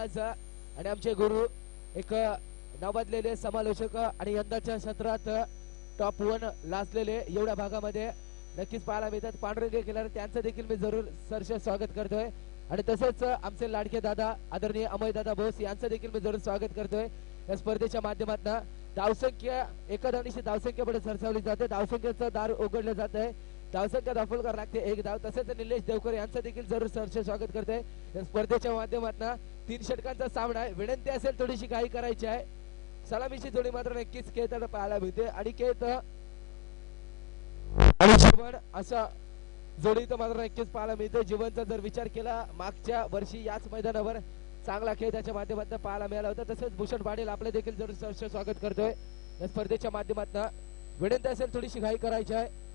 आणि आमचे गुरु एक नावाजलेले समालोचक आणि यंदाच्या सत्रात टॉप 1 लाचलेले एवढ्या भागामध्ये नक्कीच पाहायला मिळतात पांडुरंग केल्याने त्यांचं देखील मी जरूर सरसे स्वागत करतोय आणि तसेच आमचे लाडके दादा आदरणीय अमय दादा बोस यांचं देखील मी जरूर स्वागत करतोय या स्पर्धेच्या माध्यमातून धावसंख्या एका धावणीची धावसंख्या पुढे सरसावली जाते धावसंख्येचं दार उघडलं जात आहे धावसंख्या दाखल करावं लागते एक धाव तसेच निलेश देवकर यांचं देखील जरूर सरसे स्वागत करतोय या स्पर्धेच्या माध्यमातून 3 षटकांचा सामना आहे विनंती असेल थोडीशी घाई करायची आहे सलामीची जोडी मात्र नक्कीच खेळताना पाहायला मिळते आणि खेळत आणि जीवन असा जोडी तर मात्र नक्कीच पाहायला मिळते जीवनचा जर विचार केला मागच्या वर्षी याच मैदानावर चांगला खेळ त्याच्या माध्यमातून पाहायला मिळाला होता तसेच भूषण पाटील आपले देखील जरूर सरसे स्वागत करतोय या स्पर्धेच्या माध्यमातून विनंती असेल थोडीशी घाई करायची आहे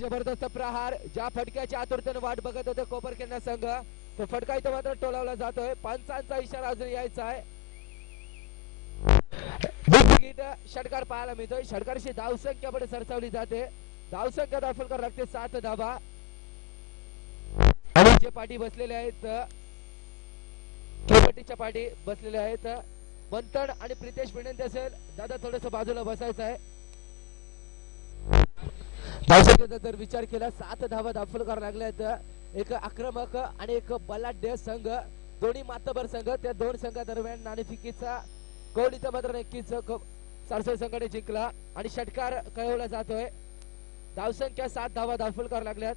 जबरदस्त प्रहार ज्या फटक्याच्या आतुरतेने वाट बघत होते कोपरखेडा संघ तो फटका इथं मात्र टोलावला जातोय पंचांचा इशारा अजून यायचा आहे षटकार पाहायला मिळतोय षटकारशी धावसंख्या पुढे सरसावली जाते धावसंख्या दाखल करावी लागते 7 धावा आणि जे पाठी बसलेले आहेत खेळपट्टीच्या पाठी बसलेले आहेत मंथन आणि प्रितेश विनंती असेल दादा थोडस बाजूला बसायचं आहे धावसंख्येचा जर विचार केला 7 धावा दाखल कराव्या लागल्या एक आक्रमक आणि एक बलाढ्य संघ दोन्ही मातबर संघ त्या दोन संघादरम्यान नाणेफिकीचा कौल इथं मात्र नक्कीच सारसई संघाने जिंकला आणि षटकार कळवला जातोय धावसंख्या 7 धावा दाखल कराव्या लागल्यात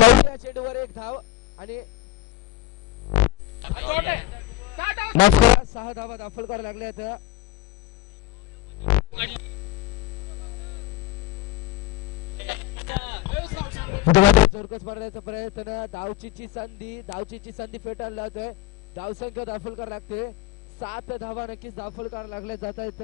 पहिल्या चेंडूवर 1 धाव आणि 6 धावा दाखल कराव्या लागल्यात जोरकस मारण्याचा प्रयत्न धावचीची संधी फेटायला लावतोय धावसंख्या दाखल करावी लागते 7 धावा नक्कीच दाखल करायला लागल्या जात आहेत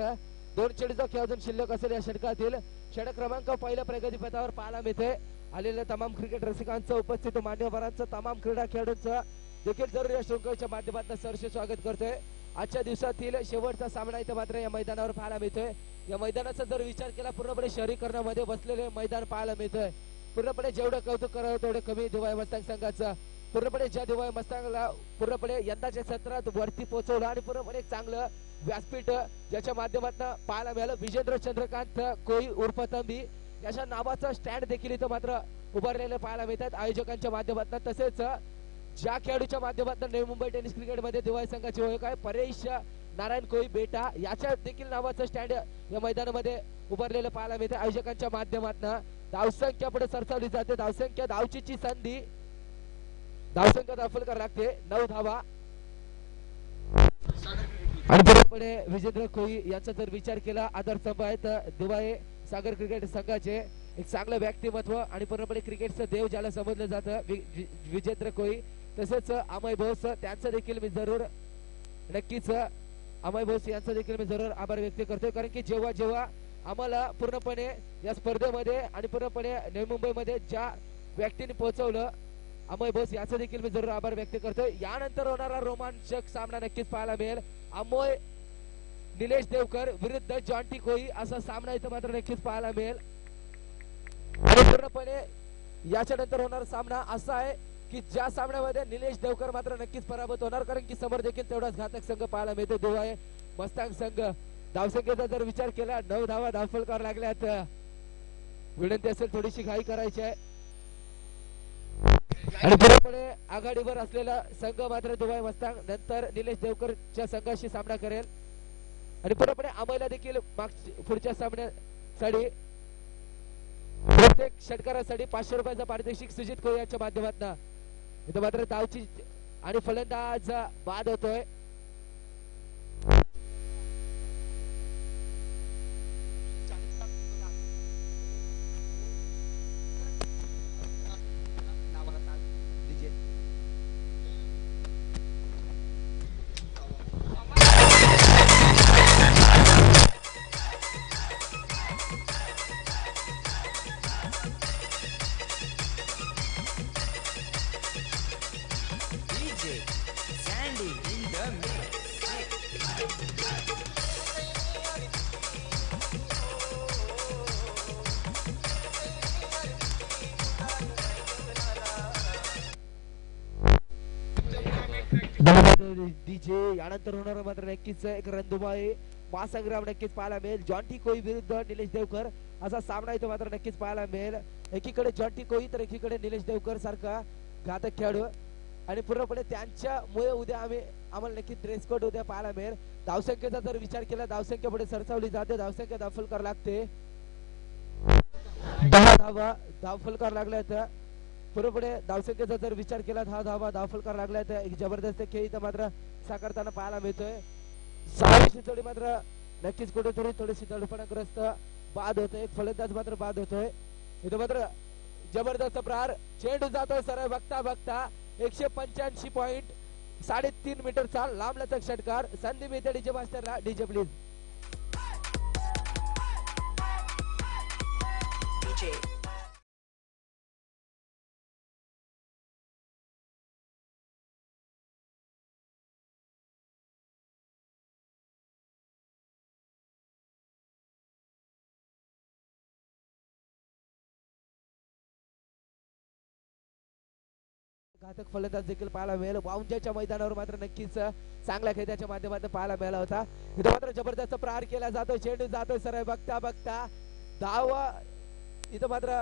2 चेंडूचा खेळ अजून शिल्लक असेल या षटकातील षटक क्रमांक पहिल्या प्रगतीपथावर पाहायला मिळते आलेल्या तमाम क्रिकेट रसिकांचं उपस्थित मान्यवरांचं तमाम क्रीडा खेळाडूंचं देखील जरूर या शृंखलेच्या माध्यमातून सरसे स्वागत करतोय आजच्या दिवसातील शेवटचा सामना इथे मात्र या मैदानावर पाहायला मिळतोय या मैदानाचा जर विचार केला पूर्णपणे शहरीकरणामध्ये बसलेले मैदान पाहायला मिळतोय पूर्णपणे जेवढं कौतुक करावं तेवढं कमी दिवाळी मस्तांग संघाचं पूर्णपणे ज्या दिवाळी मस्तांगला पूर्णपणे यंदाच्या सत्रात वरती पोहोचवलं आणि पूर्णपणे एक चांगलं व्यासपीठ ज्याच्या माध्यमातून पाहायला मिळालं विजेंद्र चंद्रकांत कोई उर्फ तंबी याच्या नावाचं स्टँड देखील इथं मात्र उभारलेलं पाहायला मिळतात आयोजकांच्या माध्यमातून तसेच ज्या खेळाडूच्या माध्यमातून नवी मुंबई टेनिस क्रिकेट मध्ये दिवाळी संघाची ओळख आहे परेश नारायण कोई बेटा याच्या देखील नावाचं स्टँड या मैदानामध्ये उभारलेलं पाहायला मिळते आयोजकांच्या माध्यमातून धावसंख्या पुढे सरसावली जाते धावसंख्या धावचीची संधी धावसंख्या दाखल करावी लागते 9 धावा आणि पूर्णपणे विजेंद्र कोई यांचा जर विचार केला आधारस्तंभ आहेत दिवाळे सागर क्रिकेट संघाचे एक चांगलं व्यक्तिमत्व आणि पूर्णपणे क्रिकेटचं देव ज्याला समजलं जातं विजेंद्र कोई तसेच अमय बोस त्यांचं देखील मी जरूर नक्कीच अमय बोस यांचा देखील मी जरूर आभार व्यक्त करतोय कारण की जेव्हा आम्हाला पूर्णपणे या स्पर्धेमध्ये आणि पूर्णपणे नवी मुंबईमध्ये ज्या व्यक्तीने पोहोचवलं अमय बोस याचा देखील मी जरूर आभार व्यक्त करतोय यानंतर होणारा रोमांचक सामना नक्कीच पाहायला मिळेल अमोय निलेश देवकर विरुद्ध जॉन्टी कोई असा सामना इथं मात्र नक्कीच पाहायला मिळेल आणि पूर्णपणे याच्या नंतर होणारा सामना असा आहे की ज्या सामन्यामध्ये निलेश देवकर मात्र नक्कीच पराभूत होणार कारण की समोर देखील तेवढाच घातक संघ पाहायला मिळतो दिवाळे मस्तांग संघ धावसंख्येचा जर विचार केला 9 धावा दाखल कराव्या लागल्यात विनंती असेल थोडीशी घाई करायची आहे आणि पूर्णपणे आघाडीवर असलेला संघ मात्र दिवाळे मस्तांग नंतर निलेश देवकरच्या संघाशी सामना करेल आणि पूर्णपणे आम्हाला देखील पुढच्या सामन्यासाठी प्रत्येक षटकारासाठी 500 रुपयाचा पारितोषिक सुजित कोळी यांच्या माध्यमातून इथं मात्र धावची आणि फलंदाज बाद होतोय डीजे यानंतर होणार मात्र नक्कीच एक रणधुमाळी महासंग्राम नक्कीच पाहायला मिळेल. जॉन्टी कोई विरुद्ध निलेश देवकर असा सामना इथं मात्र नक्कीच पाहायला मिळेल. एकीकडे जॉन्टी कोई तर एकीकडे निलेश देवकर सारखा घातक खेळाडू आणि पूर्णपणे त्यांच्यामुळे उद्या आम्हाला नक्की ड्रेस कोड उद्या पाहायला मिळेल. धावसंख्येचा जर विचार केला धावसंख्या पुढे सरसावली जाते. धावसंख्या दाफलकर लागते 10 धावा धावफलकार लागल्यात. पूर्णपणे धावसंख्येचा जर विचार केला 10 धावा धावफलकार लागल्यात. एक जबरदस्त खेळ इथं मात्र साकारताना पाहायला मिळतोय. साहसी जोडी मात्र नक्कीच कुठेतरी थोडीशी दडपणाग्रस्त बाद होतोय. एक फलंदाज मात्र बाद होतोय. इथं मात्र जबरदस्त प्रहार चेंडू जातोय सरळ बघता बघता 185 पॉइंट 3.5 मीटरचा लांब लचक षटकार. संधी मिळते डीजे मास्टरला. DJ please. डीजे घातक फलंदाज देखील पाहायला मिळेल. वाउंजाच्या मैदानावर मात्र नक्कीच चांगला खेळ त्याच्या माध्यमातून पाहायला मिळाला होता. इथं मात्र जबरदस्त प्रहार केला जातोय. चेंडू जातोय सरळ बघता बघता धाव इथं मात्र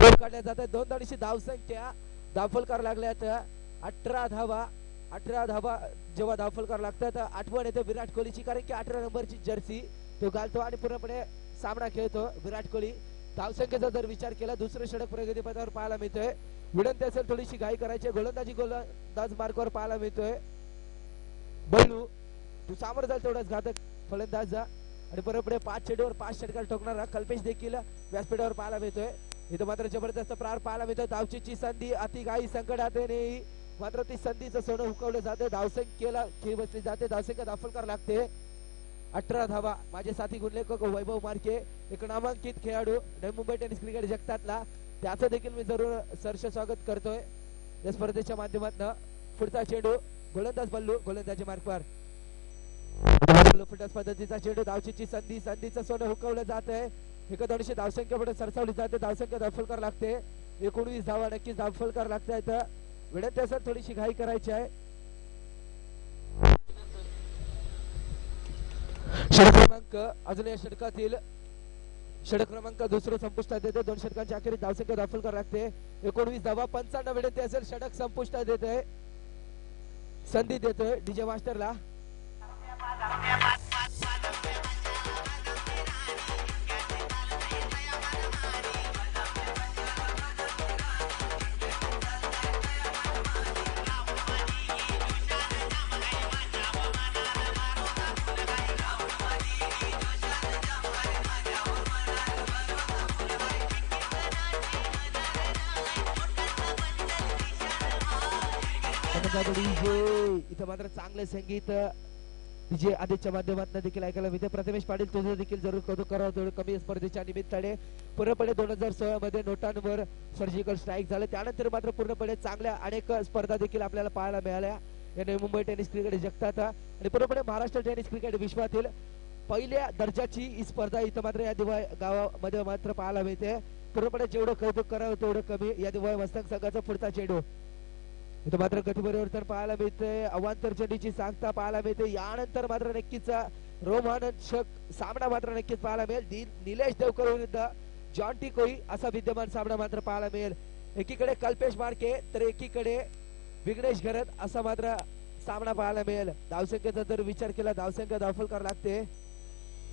गोल काढल्या जात. 2 धावांची धावसंख्या धावफलकार लागल्यात 18 धावा. 18 धावा जेव्हा धावफलकार लागतात आठवण येते विराट कोहलीची, कारण की 18 नंबरची जर्सी तो घालतो आणि पूर्णपणे सामना खेळतो विराट कोहली. धावसंख्येचा जर विचार केला दुसरे षटक प्रगतीपथावर पाहायला मिळतोय. विनंती असेल थोडीशी घाई करायची. गोलंदाज मार्कवर पाहायला मिळतोय. बैलू तू सामोर जाल तेवढाच घातक फलंदाज आणि बरोबर 5 चेंडूवर 5 षटकार ठोकणारा कल्पेश देखील व्यासपीठावर पाहायला मिळतोय. इथं मात्र जबरदस्त प्रहार पाहायला मिळतोय. धावचीची संधी अति घाई संकटात नाही मात्र ती संधीचं सोनं हुकवलं जाते. धावसंख्येला खेळ बसली जाते. धावसंख्या दाफलकार लागते 18 धावा. माझे साथी गुणलेखक वैभव मार्के एक नामांकित खेळाडू नवी मुंबई टेनिस क्रिकेट जगतातला, त्याचं देखील मी जरूर सरस स्वागत करतोय या स्पर्धेच्या माध्यमातून. पुढचा चेंडू गोलंदाज बल्लू गोलंदाजी मार्कवर पद्धतीचा चेंडू. धावचीची संधीचं सोनं हुकवलं जात आहे. 19 धावसंख्या पुढे सरसावली जाते. धावसंख्या धावफलकार लागते 19 धावा नक्कीच धावफलकार लागतायत. विनंती असेल थोडीशी घाई करायची आहे. षटक क्रमांक अजून या षटकातील षटक क्रमांक दुसरं संपुष्टात येते. 2 षटकांच्या अखेरीस धावसंख्या दाफलकार लागते 19 धावा. 55 विनंती असेल षटक संपुष्टात येते. संधी देतोय डीजे मास्टरला. इथं मात्र चांगले संगीत डीजे आदित्यच्या माध्यमातून देखील ऐकायला मिळते. प्रथमेश पाटील तुझं देखील जरूर कौतुक करावं तेवढं कमी. स्पर्धेच्या निमित्ताने पूर्णपणे 2016 मध्ये नोटांवर सर्जिकल स्ट्राईक झालं. त्यानंतर मात्र पूर्णपणे चांगल्या अनेक स्पर्धा देखील आपल्याला पाहायला मिळाल्या या नवी मुंबई टेनिस क्रिकेट जगतात आणि पूर्णपणे महाराष्ट्र टेनिस क्रिकेट विश्वातील पहिल्या दर्जाची ही स्पर्धा इथं मात्र या दिवाळी गावामध्ये मात्र पाहायला मिळते. पूर्णपणे जेवढं कौतुक करावं तेवढं कमी. या दिवाळी मस्तक संघाचा पुढचा चेंडू इथं मात्र गती परिवर्तन पाहायला मिळते. अवांतर चेंडूची सांगता पाहायला मिळते. यानंतर मात्र नक्कीच रोमांचक सामना मात्र नक्कीच पाहायला मिळेल. निलेश देवकर विरुद्ध जॉन्टी कोई असा विद्यमान सामना मात्र पाहायला मिळेल. एकीकडे कल्पेश मार्के तर एकीकडे विघ्नेश घरत असा मात्र सामना पाहायला मिळेल. धावसंख्येचा जर विचार केला धावसंख्या धावफलकार लागते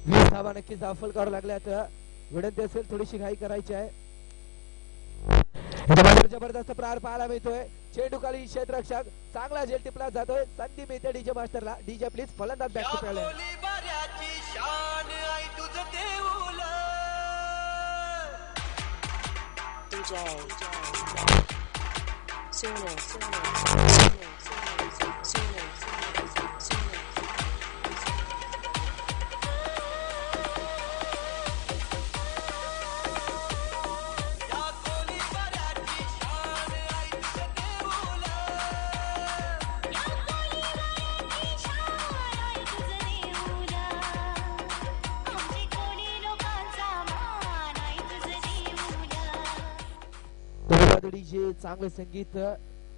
20 धावा नक्कीच धावफलकार लागल्यात. विनंती असेल थोडीशी घाई करायची आहे. जबरदस्त प्रहार पाहायला मिळतोय. चेंडू खाली क्षेत्ररक्षक चांगला झेल टिपला जातोय. संधी मिळते डीजे मास्टरला. डीजे प्लीज फलंदाज बॅक टू प्लेयर. चांगले संगीत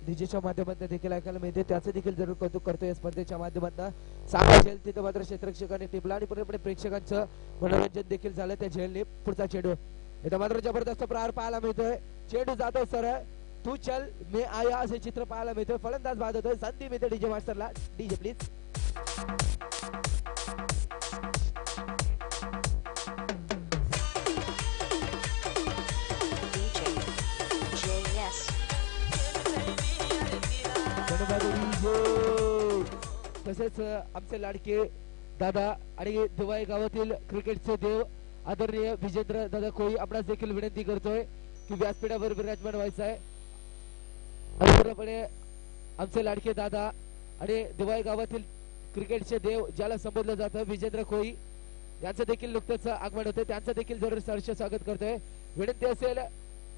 डीजेच्या माध्यमातून देखील ऐकायला मिळते, त्याचं देखील जरूर कौतुक करतो या स्पर्धेच्या माध्यमातून. चांगला झेल तिथं मात्र क्षेत्ररक्षकाने टिपला आणि पूर्णपणे प्रेक्षकांचं मनोरंजन देखील झालं त्या झेलने. पुढचा चेंडू इथं मात्र जबरदस्त प्रहार पाहायला मिळतोय. चेंडू जातो सरळ, तू चल मी आया असे चित्र पाहायला मिळतोय. फलंदाज बाद होतोय, संधी मिळते डीजे मास्टरला. DJ please. तसेच आमचे लाडके दादा आणि दिवाळी गावातील क्रिकेटचे देव आदरणीय विजेंद्र दादा कोळी आपणास देखील विनंती करतोय की व्यासपीठावर विराजमान व्हायचं आहे. आणि पूर्णपणे आमचे लाडके दादा आणि दिवाळी गावातील क्रिकेटचे देव ज्याला संबोधलं जातं विजेंद्र कोळी यांचं देखील नुकतंच आगमन होतं, त्यांचं देखील जरूर सहर्ष स्वागत करतोय. विनंती असेल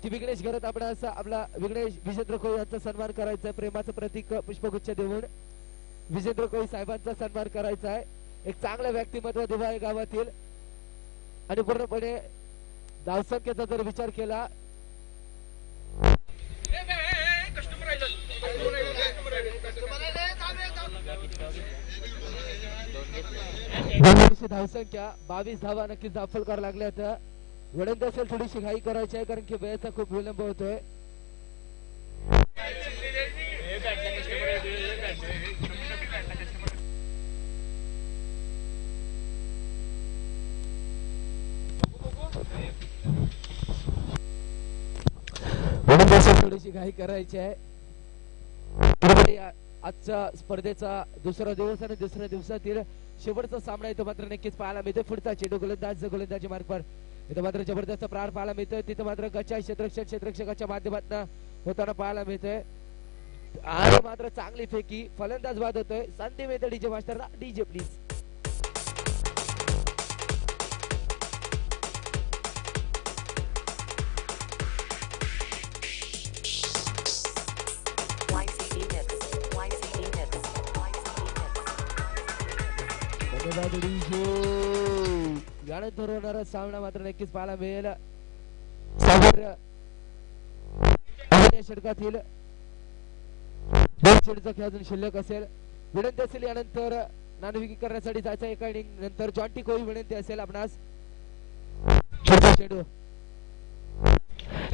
की विघ्नेश घरात आपणास आपला विघ्नेश विजेंद्र कोळी यांचा सन्मान करायचा, प्रेमाचं प्रतीक पुष्पगुच्छ देऊन विजेंद्र कोळी साहेबांचा सन्मान करायचा आहे. एक चांगलं व्यक्तिमत्व दिवाळी गावातील आणि पूर्णपणे धावसंख्येचा जर विचार केला धावसंख्या 22 धावा नक्कीच दाखल करावं लागल्या. तर वडंत असेल थोडीशी घाई करायची आहे कारण की वेळेचा खूप विलंब होतोय. थोडीशी घाई करायची आहे. आजच्या स्पर्धेचा दुसरा दिवस आणि दुसऱ्या दिवसातील शेवटचा सामना इथं मात्र नक्कीच पाहायला मिळतोय. पुढचा चेंडू गोलंदाजी मार्गवर इथं मात्र जबरदस्त प्रहार पाहायला मिळतोय. तिथं मात्र गच्चा क्षेत्ररक्षकाच्या माध्यमातून होताना पाहायला मिळतोय आणि मात्र चांगली फेकी. फलंदाज बाद होतोय, संधी मिळते डीजे मास्टरला. DJ please. यानंतर होणारा सामना मात्र नक्कीच पाहायला मिळेल. षटकातील दोन चेंडूचा खेळ अजून शिल्लक असेल. विनंती असेल यानंतर नाणेफेकी करण्यासाठी जायचं एका इनिंग नंतर. जॉन्टी कोळी विनंती असेल आपणास. चेंडू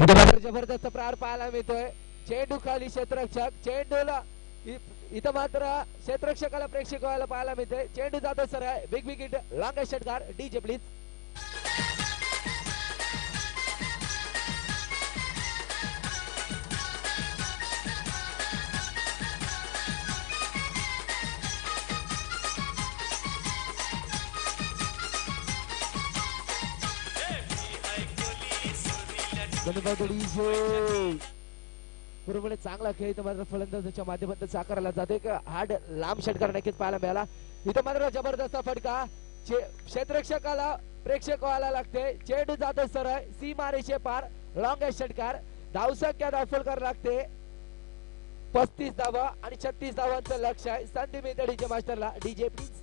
इथं मात्र जबरदस्त प्रहार पाहायला मिळतोय. चेंडू खाली क्षेत्ररक्षक, चेंडूला इथं मात्र क्षेत्ररक्षकाला प्रेक्षक व्हायला पाहायला मिळते. चेंडू जातो सरळ, बिग विकेट, लॉंग षटकार. DJ please. बरोबर चांगला खेळ इथं मात्र फलंदाजाच्या माध्यमातून साकारला जाते. हार्ड लांब षटकार नक्कीच पाहायला मिळाला. इथं मात्र जबरदस्त फटका, क्षेत्ररक्षकाला प्रेक्षक व्हायला लागते. चेंडू जातो सरळ, सीमारेषे पार, लॉंग षटकार. धावसंख्या दाखल करावी लागते 35 धावा आणि 36 धावांचं लक्ष आहे. संधी मिळते डीजे मास्टरला. DJ please.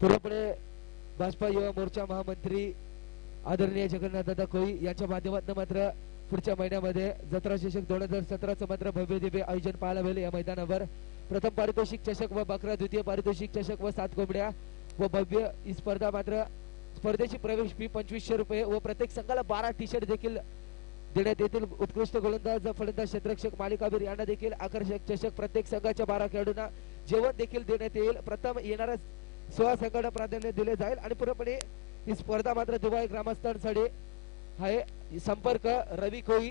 पूर्णपणे भाजपा युवा मोर्चा महामंत्री आदरणीय जगन्नाथ दादा कोळी यांच्या माध्यमातून मात्र पुढच्या महिन्यामध्ये जत्रा चषक 2017चं मात्र भव्य दिव्य आयोजन पाहायला मिळेल. या मैदानावर प्रथम पारितोषिक चषक व बकरा, द्वितीय पारितोषिक चषक व 7 कोंबड्या व भव्य ही स्पर्धा. मात्र स्पर्धेची प्रवेश फी 2500 रुपये व प्रत्येक संघाला 12 टी-शर्ट देखील देण्यात येतील. उत्कृष्ट गोलंदाज, फलंदाज, क्षेत्ररक्षक, मालिकावीर यांना देखील आकर्षक चषक. प्रत्येक संघाच्या 12 खेळाडूंना जेवण देखील देण्यात येईल. प्रथम येणाऱ्या 16 संघांना प्राधान्य दिले जाईल आणि पूर्णपणे ही स्पर्धा मात्र दिवाळी ग्रामस्थांसाठी आहे. संपर्क रवी कोळी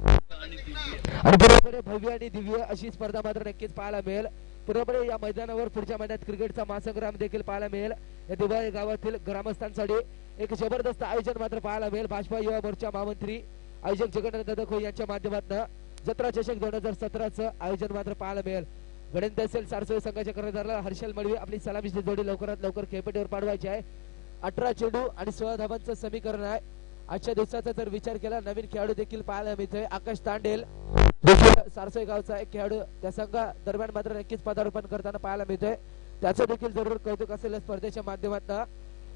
आणि पूर्णपणे भव्य आणि दिव्य अशी स्पर्धा मात्र नक्कीच पाहायला मिळेल. पूर्णपणे या मैदानावर पुढच्या महिन्यात क्रिकेटचा महासंग्राम देखील पाहायला मिळेल. या दिवाळी गावातील ग्रामस्थांसाठी एक जबरदस्त आयोजन मात्र पाहायला मिळेल. भाजपा युवा मोर्चा महामंत्री आयोजक जगन्नाथ दादा कोळी यांच्या माध्यमातून जत्रा चषक 2017चं आयोजन मात्र पाहायला मिळेल. विनंती असेल सारसोळी संघाच्या कर्णधाराला हर्षल मडवी आपली सलामीची जोडी लवकरात लवकर खेळपट्टीवर पाडवायची आहे. 18 चेंडू आणि 16 धावांचं समीकरण आहे. आजच्या दिवसाचा जर विचार केला नवीन खेळाडू देखील पाहायला मिळतोय. आकाश तांडेल सारसोई गावचा एक खेळाडू त्या संघा दरम्यान मात्र नक्कीच पदार्पण करताना पाहायला मिळतोय. त्याचं देखील जरूर कौतुक असेल स्पर्धेच्या माध्यमातून.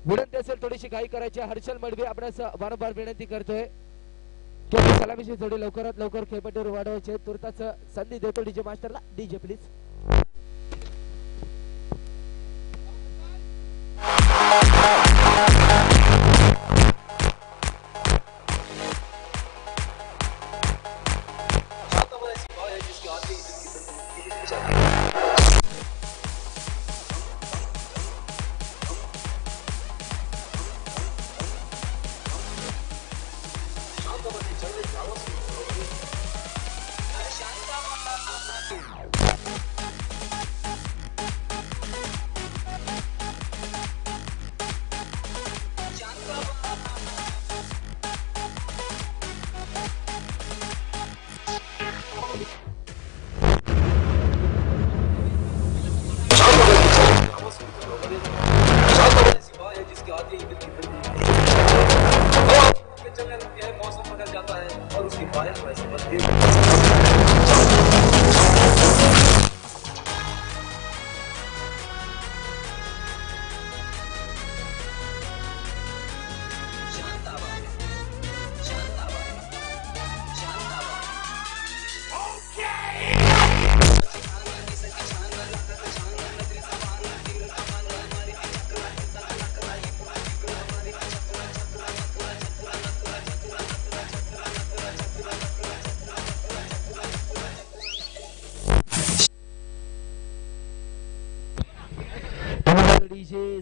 विनंती असेल थोडीशी घाई करायची. हर्षल मडवी आपणास वारंवार विनंती करतोय सलामीची जोडी लवकरात लवकर खेळपट्टीवर वाढवायची. तुर्ताच संधी देतो डीजे मास्टरला. DJ please.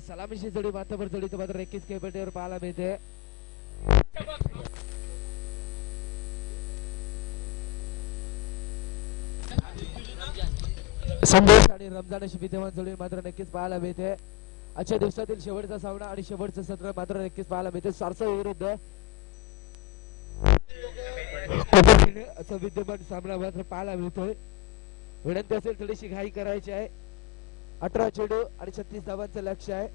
सलामीची जोडी माथावर जोडी तो मात्र नक्कीच खेळपट्टीवर पाहायला मिळते. संदेश आणि रमजान अशी विद्यमान जोडी मात्र नक्कीच पाहायला मिळते. आजच्या दिवसातील शेवटचा सामना आणि शेवटचं सत्र मात्र नक्कीच पाहायला मिळते. सारसोई विरुद्ध असं विद्यमान सामना मात्र पाहायला मिळतोय. विनंती असेल थोडीशी घाई करायची आहे. 18 चेंडू आणि 36 धावांचं लक्ष आहे.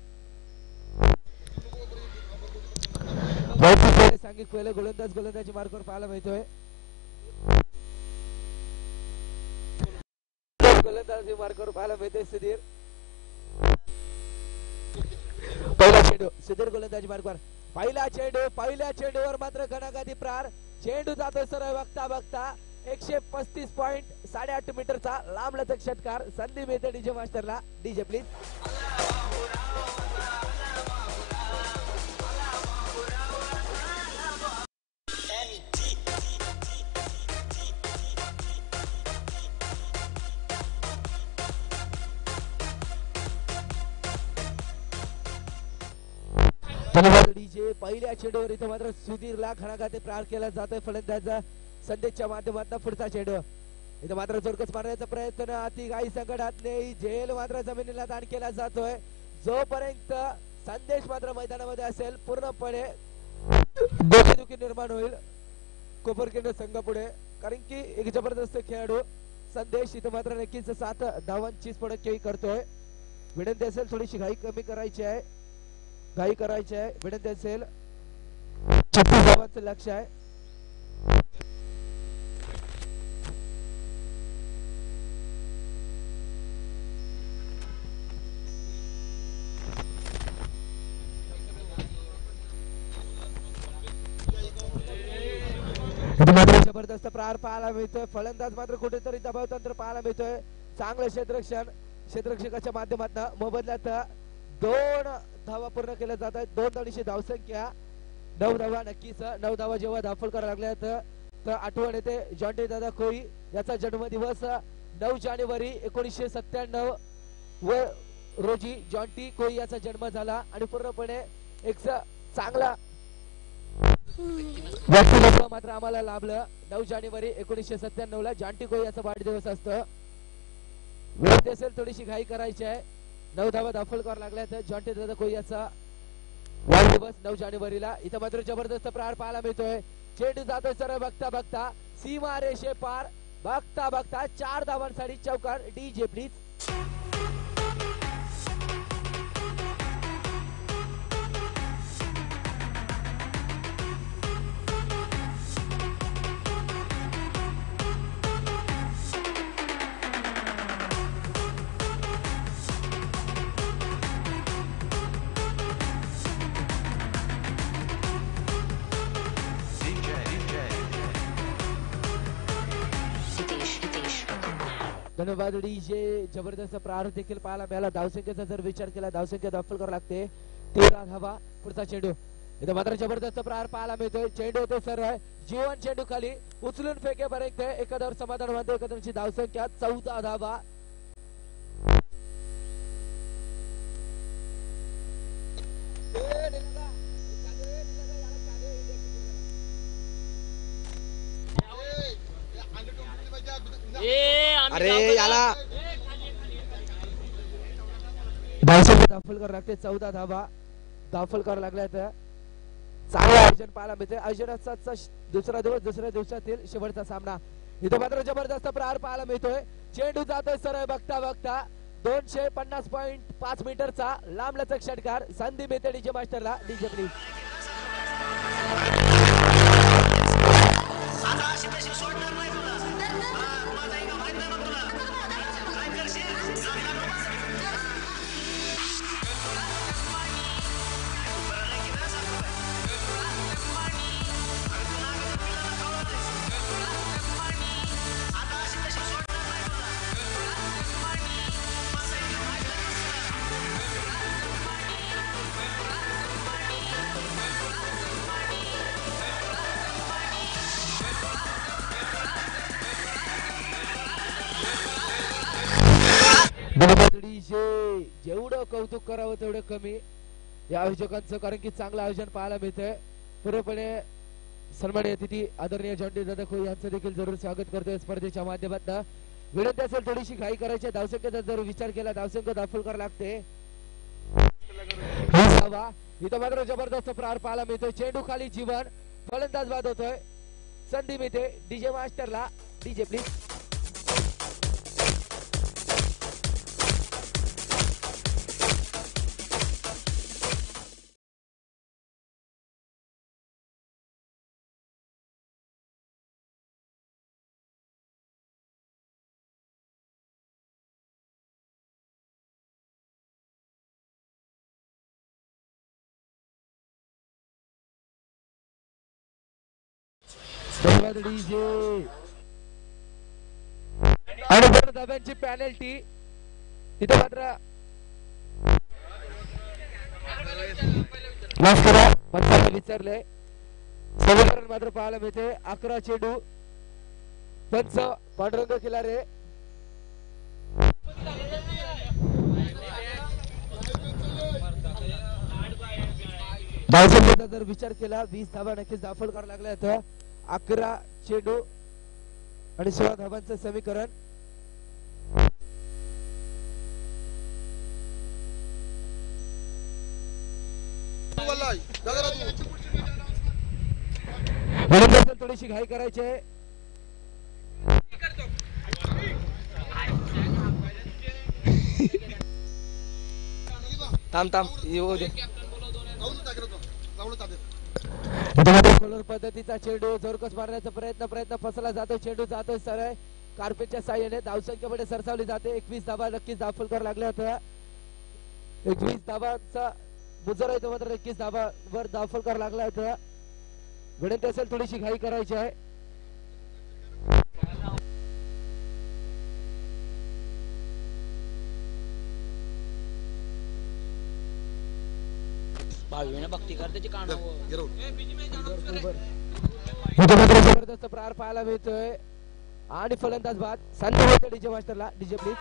सांगित पहिले गोलंदाजी मार्कवर पाहायला मिळतोय. गोलंदाजी मार्कवर पाहायला मिळते सुधीर. पहिला चेंडू सुधीर गोलंदाजी मार्कवर. पहिल्या चेंडूवर मात्र घणाघाती प्रहार. चेंडू जातो सरळ बघता बघता 135.8 मीटरचा लांब लचक षटकार. संधी मिळते डीजे मास्टरला. DJ please. डीजे पहिल्या चेंडूवर इथं मात्र सुधीरला घणाघाती प्रहार केला जातोय. फलंदाज संदेशच्या माध्यमातून पुढचा चेंडू इथं मात्र जोरकस मारण्याचा प्रयत्न. अति काही संकटात नाही. झेल मात्र जमिनीला दान केला जातोय. जोपर्यंत संदेश मात्र मैदानामध्ये असेल पूर्णपणे डोकेदुखी निर्माण होईल कोपरकेंद्र संघापुढे. कारण की एक जबरदस्त खेळाडू संदेश इथं मात्र नक्कीच 7 धावांची पडक खेळी करतोय. विनंती असेल थोडीशी घाई कमी करायची आहे. विनंती असेल 36 धावांचं लक्ष आहे. जबरदस्त प्रहार पाहायला मिळतोय. फलंदाज मात्र कुठेतरी दबाव तंत्र पाहायला मिळतोय. चांगलं क्षेत्ररक्षकाच्या माध्यमातून मोबदल्यात 2 धावा पूर्ण केल्या जात आहेत. 2 धावांची धावसंख्या 9 धावा. नक्कीच 9 धावा जेव्हा धावफल करायला लागल्या तर आठवण येते जॉन्टी दादा कोळी याचा जन्मदिवस 9 जानेवारी 1997 रोजी जॉन्टी कोळी याचा जन्म झाला. आणि पूर्णपणे एक चांगला व्यक्तिमत्व मात्र आम्हाला लाभलं. 9 जानेवारी 1997 ला जॉन्टी कोळी याचा वाढदिवस असतो. विनंती असेल थोडीशी घाई करायची आहे. 9 धावा दाखल करावं लागल्या तर जॉन्टी दादा कोळी याचा वाढदिवस 9 जानेवारीला. इथं मात्र जबरदस्त प्रहार पाहायला मिळतोय. चेंडू जातोय सरळ बघता बघता सीमा रेषे पार. बघता बघता 4 धावांसाठी चौकार. DJ please. धन्यवाद डीजे. जबरदस्त प्रारंभ देखील पाहायला मिळाला. धावसंख्येचा जर विचार केला धावसंख्या दाखल करावं लागते. 13 धावा. पुढचा चेंडू इथं मात्र जबरदस्त प्रहार पाहायला मिळतोय. चेंडू होते सरळ जीवन चेंडू खाली उचलून फेकेपर्यंत एखाद्यावर समाधान म्हणते. एखाद्याची धावसंख्या 14 धावा. अरे याला धावसंख्या दाखल करावं लागते. 14 धावा दाखल करावं लागल्या. तर चांगलं आयोजन पाहायला मिळते. आयोजनाचा दुसरा दिवस दुसऱ्या दिवसातील शेवटचा सामना. इथं मात्र जबरदस्त प्रहार पाहायला मिळतोय. चेंडू जातोय सरळ बघता बघता 250.5 मीटरचा लांब लचक षटकार. संधी मिळते डीजे मास्टरला. DJ please. जेवढं कौतुक करावं तेवढं कमी या आयोजकांचं. कारण की चांगलं आयोजन पाहायला मिळतंय. पूर्णपणे सन्माननीय अतिथी आदरणीय जॉन्टी दादा खोई यांचं देखील जरूर स्वागत करतोय स्पर्धेच्या माध्यमातून. विनंती असेल थोडीशी घाई करायची. धावसंख्येचा जर विचार केला धावसंख्या दाखल करावं लागते. इथं मात्र जबरदस्त प्रहार पाहायला मिळतोय. चेंडू खाली जीवन फलंदाज बाद होतोय. संधी मिळते डीजे मास्टरला. DJ please. धन्यवाद डीजे. आणि 2 धाब्यांची पॅनल्टी. इथं मात्र विचारले समीकरण मात्र पाहायला मिळते. 11 चेंडू पंच पांडुरंग खिलारे. धावसंख्येचा जर विचार केला 20 धावा नक्कीच दाखल करावं लागल्या. तर 11 चेंडू आणि 16 धावांचं समीकरण. थोडीशी घाई करायची आहे. थांब थांब येऊ दे. पद्धतीचा चेंडू जोरकस मारण्याचा प्रयत्न फसला जातो. चेंडू जातो सरळ कार्पेटच्या साह्याने. धावसंख्येमध्ये सरसावली जाते. 21 धावा नक्कीच दाखल करावं लागल्या होत्या. 21 धावांचा मुजरा येतो मात्र 21 धावावर दाखल करावं लागला होता. विनंती असेल थोडीशी घाई करायची आहे. जबरदस्त प्रहार पाहायला मिळतोय आणि फलंदाज बाद. संधी होते डीजे मास्टरला. DJ please.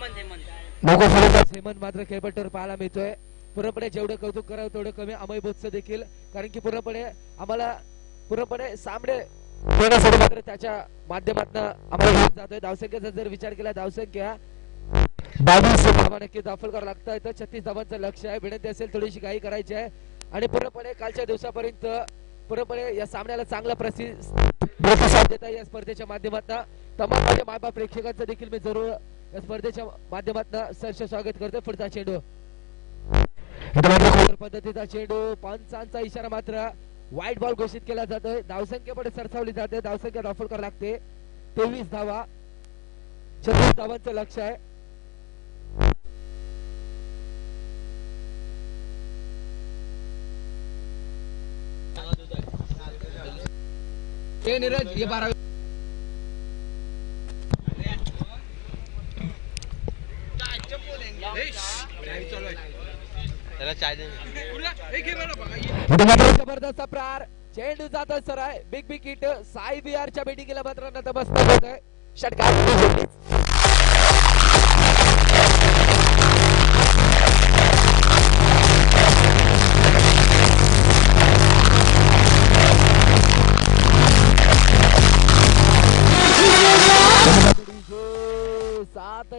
नको फलंदाज हेमंत मात्र खेळपट्टीवर पाहायला मिळतोय. पूर्णपणे जेवढं कौतुक करावं तेवढं कमी अमय बोथचं देखील, कारण की पूर्णपणे आम्हाला पूर्णपणे सामने खेळण्यासाठी मात्र त्याच्या माध्यमातून आम्हाला घेऊन जातोय. धावसंख्येचा जर विचार केला, धावसंख्या 22 धावा नक्की दाखल करावं लागतं. 36 धावांचं लक्ष आहे. विनंती असेल थोडीशी घाई करायची आहे आणि पूर्णपणे कालच्या दिवसापर्यंत पूर्णपणे या सामन्याला चांगला प्रतिसाद देता या स्पर्धेच्या माध्यमातून तमाम माझ्या मायबाप प्रेक्षकांचं देखील मी जरूर या स्पर्धेच्या माध्यमातून सहर्ष स्वागत करतो. पुढचा चेंडू पद्धतीचा चेंडू, पंचांचा इशारा मात्र वाईट बॉल घोषित केला जातोय. धावसंख्या पुढे सरसावली जाते. धावसंख्या दाखल करावी लागते. 23 धावा, 36 धावांचं लक्ष आहे. नीरज ये 12 जबरदस्त प्रहार, चेंडू जात सर आहे. बिग बिग हिट साई बिहारच्या बेटिंगला मात्र नतमस्तक होत आहे. षटकार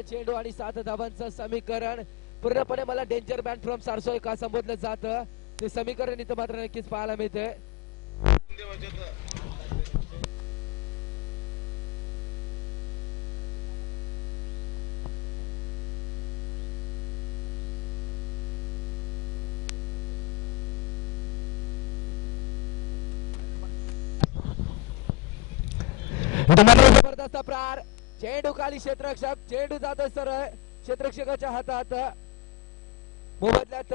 चेंडू आणि 7 धावांचं समीकरण. पूर्णपणे मला डेंजर मॅन फ्रॉम सारसोय का संबोधलं जातं ते समीकरण इथं मात्र नक्कीच पाहायला मिळते. जबरदस्त प्रहार, चेंडू खाली क्षेत्ररक्षक, चेंडू जातो सरळ क्षेत्ररक्षकाच्या हातात. मोबदल्यात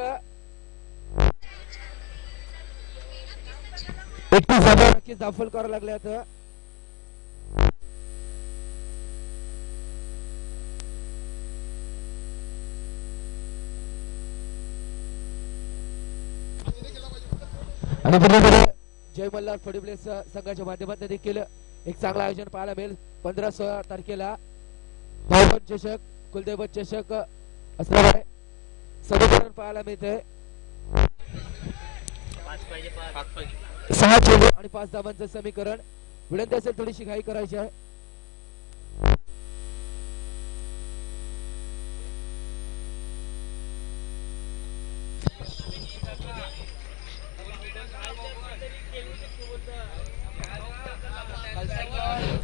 31 धावा नक्कीच दाखल करावं लागल्यात. आणि जय मल्हार फडीप्लेस संघाच्या माध्यमातून देखील एक चांगलं आयोजन पाहायला मिळेल. 15-16 तारखेला भाऊबंद चषक, कुलदैवत चषक असणार आहे. समीकरण पाहायला मिळते. 6 चेंडू आणि 5 धावांचं समीकरण. विनंती असेल थोडीशी घाई करायची आहे.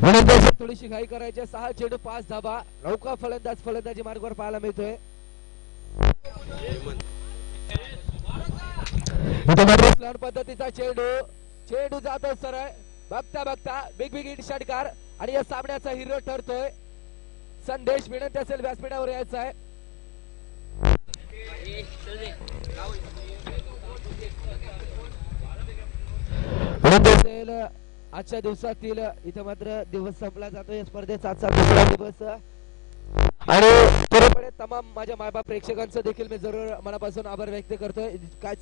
विनंती असेल थोडीशी घाई करायची. 6 चेंडू 5 धावा. नौका फलंदाजी मार्गावर पाहायला मिळतोय. पद्धतीचा चेंडू जातो सरळ. बघता बघता बिग बिग हिट षटकार आणि या सामन्याचा हिरो ठरतोय संदेश. विनंती असेल व्यासपीठावर यायचं आहे. विनंती असेल आजच्या दिवसातील इथे मात्र दिवस संपला जातो. या स्पर्धेचा आजचा दुसरा दिवस आणि पूर्णपणे तमाम माझ्या मायबाप प्रेक्षकांचं देखील मी जरूर मनापासून आभार व्यक्त करतोय. काय